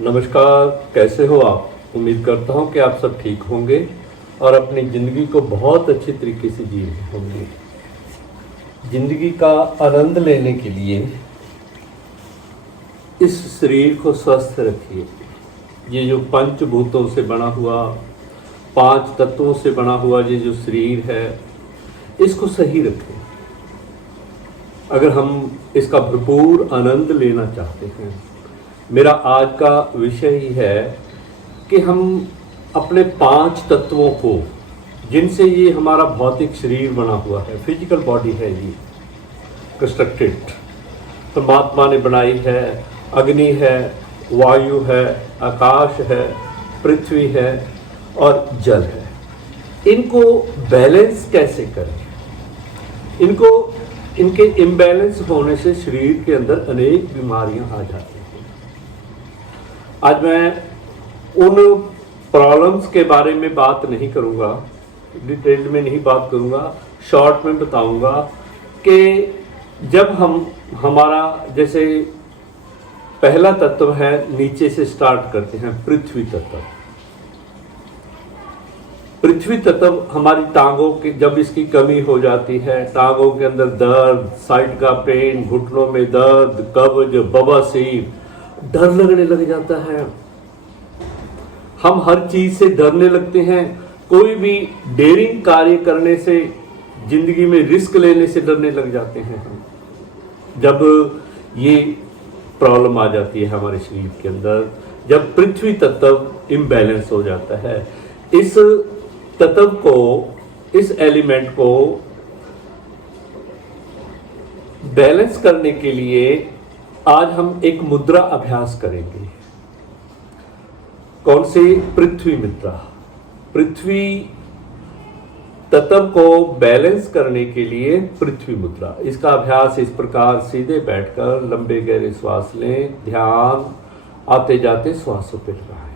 नमस्कार, कैसे हो आप? उम्मीद करता हूँ कि आप सब ठीक होंगे और अपनी ज़िंदगी को बहुत अच्छी तरीके से जी रहे होंगे। ज़िंदगी का आनंद लेने के लिए इस शरीर को स्वस्थ रखिए। ये जो पंचभूतों से बना हुआ, 5 तत्वों से बना हुआ ये जो शरीर है, इसको सही रखें। अगर हम इसका भरपूर आनंद लेना चाहते हैं, मेरा आज का विषय ही है कि हम अपने 5 तत्वों को, जिनसे ये हमारा भौतिक शरीर बना हुआ है, फिजिकल बॉडी है, ये कंस्ट्रक्टेड परमात्मा ने बनाई है। अग्नि है, वायु है, आकाश है, पृथ्वी है और जल है। इनको बैलेंस कैसे करें? इनके इम्बैलेंस होने से शरीर के अंदर अनेक बीमारियां आ जाती हैं। आज मैं उन प्रॉब्लम्स के बारे में बात नहीं करूंगा, डिटेल में नहीं बात करूंगा, शॉर्ट में बताऊंगा कि जब हमारा जैसे पहला तत्व है, नीचे से स्टार्ट करते हैं, पृथ्वी तत्व। पृथ्वी तत्व हमारी टांगों की, जब इसकी कमी हो जाती है, टांगों के अंदर दर्द, साइड का पेन, घुटनों में दर्द, कब्ज, बवासीर, डर लगने लग जाता है। हम हर चीज से डरने लगते हैं। कोई भी डेयरिंग कार्य करने से, जिंदगी में रिस्क लेने से डरने लग जाते हैं हम, जब ये प्रॉब्लम आ जाती है हमारे शरीर के अंदर, जब पृथ्वी तत्व इम्बैलेंस हो जाता है। इस तत्व को, इस एलिमेंट को बैलेंस करने के लिए आज हम एक मुद्रा अभ्यास करेंगे। कौन सी? पृथ्वी मुद्रा। पृथ्वी तत्व को बैलेंस करने के लिए पृथ्वी मुद्रा। इसका अभ्यास इस प्रकार, सीधे बैठकर लंबे गहरे श्वास लें, ध्यान आते जाते श्वासों पर लगाएं।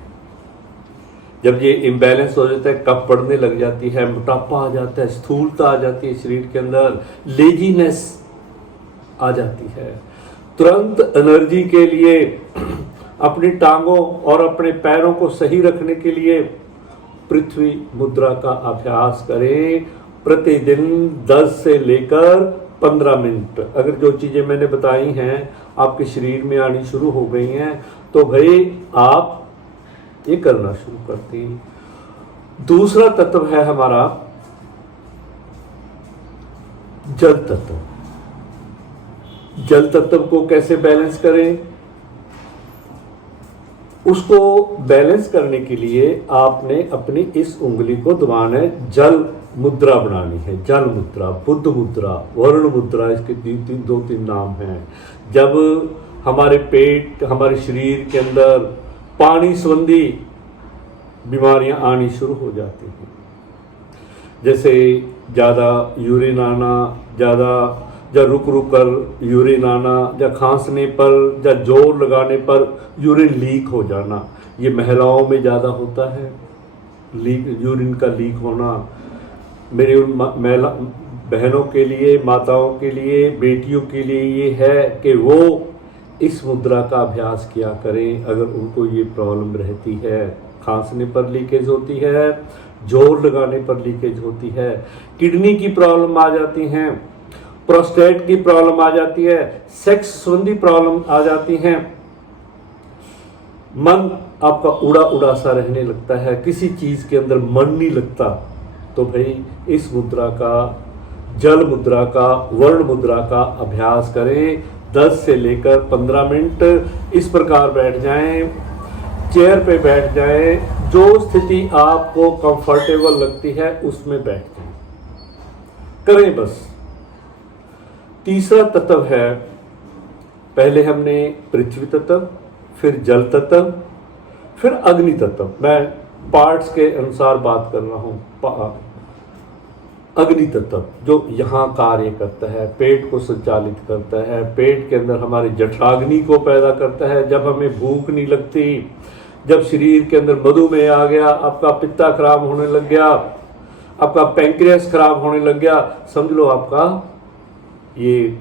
जब ये इम्बैलेंस हो जाता है, कफ बढ़ने लग जाती है, मोटापा आ जाता है, स्थूलता आ जाती है शरीर के अंदर, लेजीनेस आ जाती है, तुरंत एनर्जी के लिए, अपनी टांगों और अपने पैरों को सही रखने के लिए पृथ्वी मुद्रा का अभ्यास करें। प्रतिदिन 10 से लेकर 15 मिनट। अगर जो चीजें मैंने बताई हैं आपके शरीर में आनी शुरू हो गई हैं, तो भाई आप ये करना शुरू करते हैं। दूसरा तत्व है हमारा जल तत्व। जल तत्व को कैसे बैलेंस करें? उसको बैलेंस करने के लिए आपने अपनी इस उंगली को दबाना है, जल मुद्रा बनानी है। जल मुद्रा, बुद्ध मुद्रा, वरुण मुद्रा, इसके 2-3 नाम हैं। जब हमारे पेट, हमारे शरीर के अंदर पानी संबंधी बीमारियां आनी शुरू हो जाती हैं, जैसे ज़्यादा यूरिन आना, ज़्यादा या रुक कर यूरिन आना, या खांसने पर या जोर लगाने पर यूरिन लीक हो जाना, ये महिलाओं में ज़्यादा होता है। यूरिन का लीक होना। मेरी उन महिला बहनों के लिए, माताओं के लिए, बेटियों के लिए ये है कि वो इस मुद्रा का अभ्यास किया करें अगर उनको ये प्रॉब्लम रहती है। खांसने पर लीकेज होती है, जोर लगाने पर लीकेज होती है, किडनी की प्रॉब्लम आ जाती हैं, प्रोस्टेट की प्रॉब्लम आ जाती है, सेक्स संबंधी प्रॉब्लम आ जाती हैं, मन आपका उड़ा सा रहने लगता है, किसी चीज के अंदर मन नहीं लगता, तो भाई इस मुद्रा का, जल मुद्रा का, वर्ण मुद्रा का अभ्यास करें। 10 से लेकर 15 मिनट इस प्रकार बैठ जाएं, चेयर पे बैठ जाएं, जो स्थिति आपको कंफर्टेबल लगती है उसमें बैठ जाएं, करें बस। तीसरा तत्व है, पहले हमने पृथ्वी तत्व, फिर जल तत्व, फिर अग्नि तत्व। मैं पार्ट्स के अनुसार बात कर रहा हूं। अग्नि तत्व जो यहाँ कार्य करता है, पेट को संचालित करता है, पेट के अंदर हमारे जठराग्नि को पैदा करता है। जब हमें भूख नहीं लगती, जब शरीर के अंदर मधुमेह आ गया, आपका पित्ता खराब होने लग गया, आपका पैंक्रियास खराब होने लग गया, समझ लो आपका ये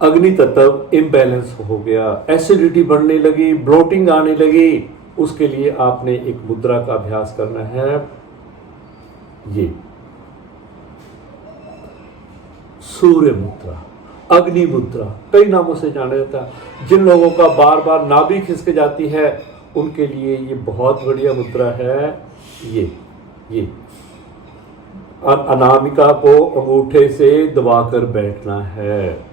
अग्नि तत्व इम्बैलेंस हो गया, एसिडिटी बढ़ने लगी, ब्लोटिंग आने लगी, उसके लिए आपने एक मुद्रा का अभ्यास करना है। ये सूर्य मुद्रा, अग्नि मुद्रा, कई नामों से जाना जाता है। जिन लोगों का बार बार नाभि खिसक जाती है उनके लिए ये बहुत बढ़िया मुद्रा है। ये अनामिका को अंगूठे से दबाकर बैठना है।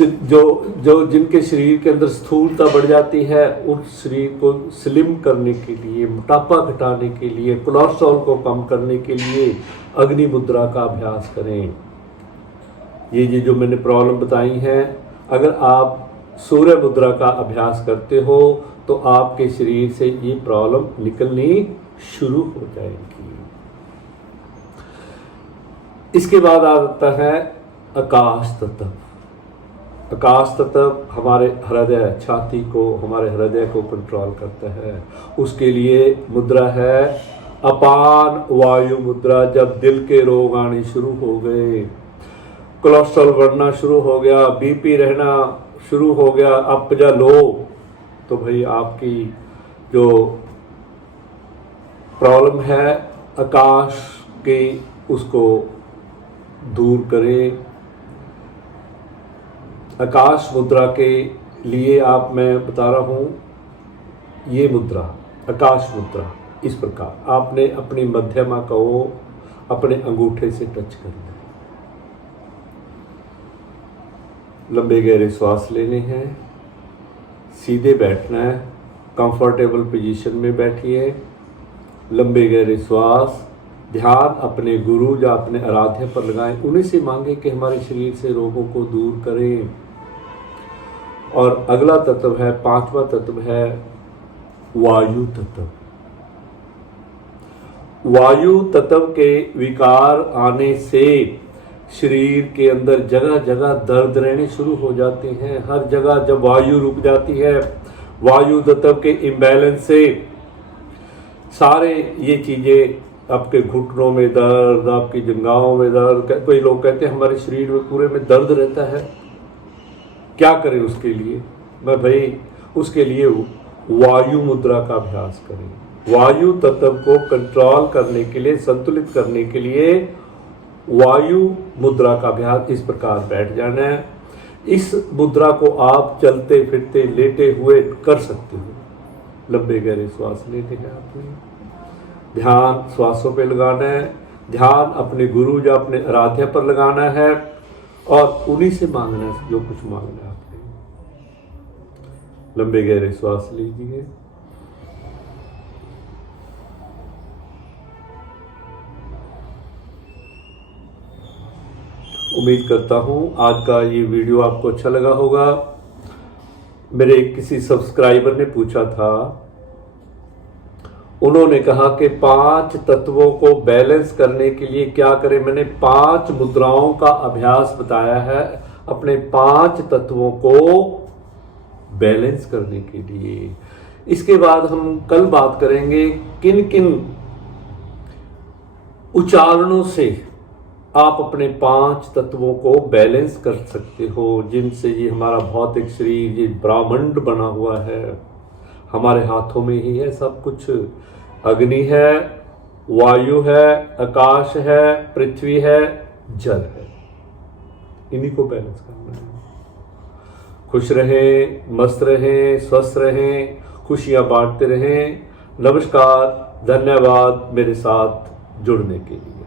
जो जिनके शरीर के अंदर स्थूलता बढ़ जाती है, उस शरीर को स्लिम करने के लिए, मोटापा घटाने के लिए, कोलेस्ट्रॉल को कम करने के लिए अग्नि मुद्रा का अभ्यास करें। ये जो मैंने प्रॉब्लम बताई हैं, अगर आप सूर्य मुद्रा का अभ्यास करते हो तो आपके शरीर से ये प्रॉब्लम निकलनी शुरू हो जाएगी। इसके बाद आता है आकाश तत्व। आकाश तत्व हमारे हृदय, छाती को, हमारे हृदय को कंट्रोल करता है। उसके लिए मुद्रा है अपान वायु मुद्रा। जब दिल के रोग आने शुरू हो गए, कोलेस्ट्रॉल बढ़ना शुरू हो गया, बीपी रहना शुरू हो गया, अप या लो, तो भाई आपकी जो प्रॉब्लम है आकाश के, उसको दूर करें। आकाश मुद्रा के लिए मैं बता रहा हूँ, ये मुद्रा आकाश मुद्रा इस प्रकार आपने अपनी मध्यमा को अपने अंगूठे से टच करना है। लंबे गहरे श्वास लेने हैं, सीधे बैठना है, कंफर्टेबल पोजीशन में बैठिए, लंबे गहरे श्वास, ध्यान अपने गुरु या अपने आराध्य पर लगाएं, उन्हीं से मांगे कि हमारे शरीर से रोगों को दूर करें। और अगला तत्व है, पांचवा तत्व है वायु तत्व। वायु तत्व के विकार आने से शरीर के अंदर जगह जगह दर्द रहने शुरू हो जाते हैं। हर जगह जब वायु रुक जाती है, वायु तत्व के इम्बैलेंस से सारे ये चीजें, आपके घुटनों में दर्द, आपकी जंघाओं में दर्द, कोई लोग कहते हैं हमारे शरीर में पूरे में दर्द रहता है, क्या करें उसके लिए? भाई उसके लिए वायु मुद्रा का अभ्यास करें। वायु तत्व को कंट्रोल करने के लिए, संतुलित करने के लिए वायु मुद्रा का अभ्यास इस प्रकार बैठ जाना है। इस मुद्रा को आप चलते फिरते लेटे हुए कर सकते हो। लंबे गहरे श्वास लेते हैं आपने, ध्यान श्वासों पे लगाना है, ध्यान अपने गुरु या अपने आराध्य पर लगाना है और उन्हीं से मांगना है जो कुछ मांगना है आपने। लंबे गहरे श्वास लीजिए, उम्मीद करता हूं आज का ये वीडियो आपको अच्छा लगा होगा। मेरे किसी सब्सक्राइबर ने पूछा था, उन्होंने कहा कि 5 तत्वों को बैलेंस करने के लिए क्या करें। मैंने 5 मुद्राओं का अभ्यास बताया है अपने 5 तत्वों को बैलेंस करने के लिए। इसके बाद हम कल बात करेंगे किन किन उच्चारणों से आप अपने 5 तत्वों को बैलेंस कर सकते हो, जिनसे ये हमारा भौतिक शरीर, ये ब्रह्मांड बना हुआ है, हमारे हाथों में ही है सब कुछ। अग्नि है, वायु है, आकाश है, पृथ्वी है, जल है, इन्हीं को बैलेंस करना है। खुश रहें, मस्त रहें, स्वस्थ रहें, खुशियां बांटते रहें। नमस्कार, धन्यवाद मेरे साथ जुड़ने के लिए।